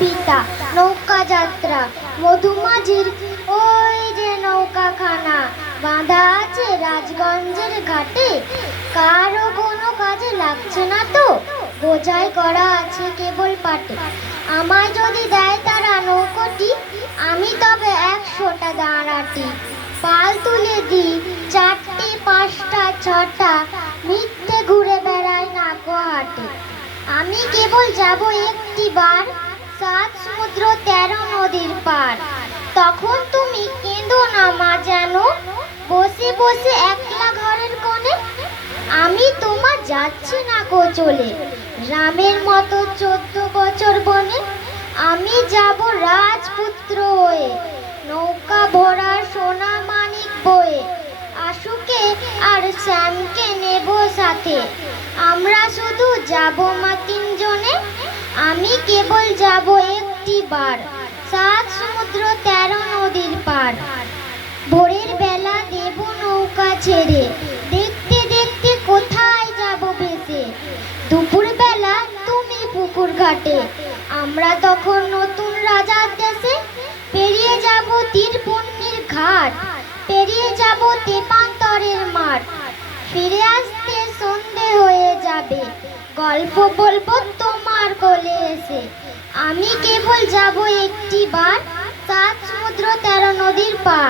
কবিতা নৌকা যাত্রা মধুমাঝির ওই যে নৌকাখানা, বাঁধা আছে রাজগঞ্জের ঘাটে। কারও কোনো কাজে লাগছে না তো, বোঝাই করা আছে কেবল পাটে। আমায় যদি দেয় তারা নৌকোটি, আমি তবে একশোটা দাঁড়াটি। পাল তুলে দিই, চারটে, পাঁচটা, ছটা, মিথ্যে ঘুরে বেড়ায় নাকো হাটে। আমি কেবল যাব একটি বার সাত সমুদ্র তেরো নদীর পার তখন তুমি কেঁদো না মা যেন। বসে বসে একলা ঘরের কোণে। আমি তোমার যাচ্ছি না গো চলে। রামের মতো চোদ্দ বছর বনে। আমি যাব রাজপুত্র হয়ে। নৌকা ভরা সোনা মানিক বয়ে। আশুকে আর শ্যামকে নেব সাথে। আমরা শুধু যাব মা তিনজনে। আমি কেবল বার সাত সমুদ্র, তেরো নদীর পার। ভোরের বেলা দেব নৌকা ছেড়ে। দেখতে দেখতে কোথায় যাব ভেসে দুপুর বেলা তুমি পুকুর ঘাটে। আমরা তখন নতুন রাজার দেশে। পেরিয়ে যাব তীরপন্নির ঘাট। পেরিয়ে যাব তেপান্তরের মাঠ। ফিরে আসতে সন্ধে হয়ে যাবে। গল্প বলব তোমার কোলে এসে। আমি কেবল যাব একটি বার। সাত সমুদ্র তেরো নদীর পার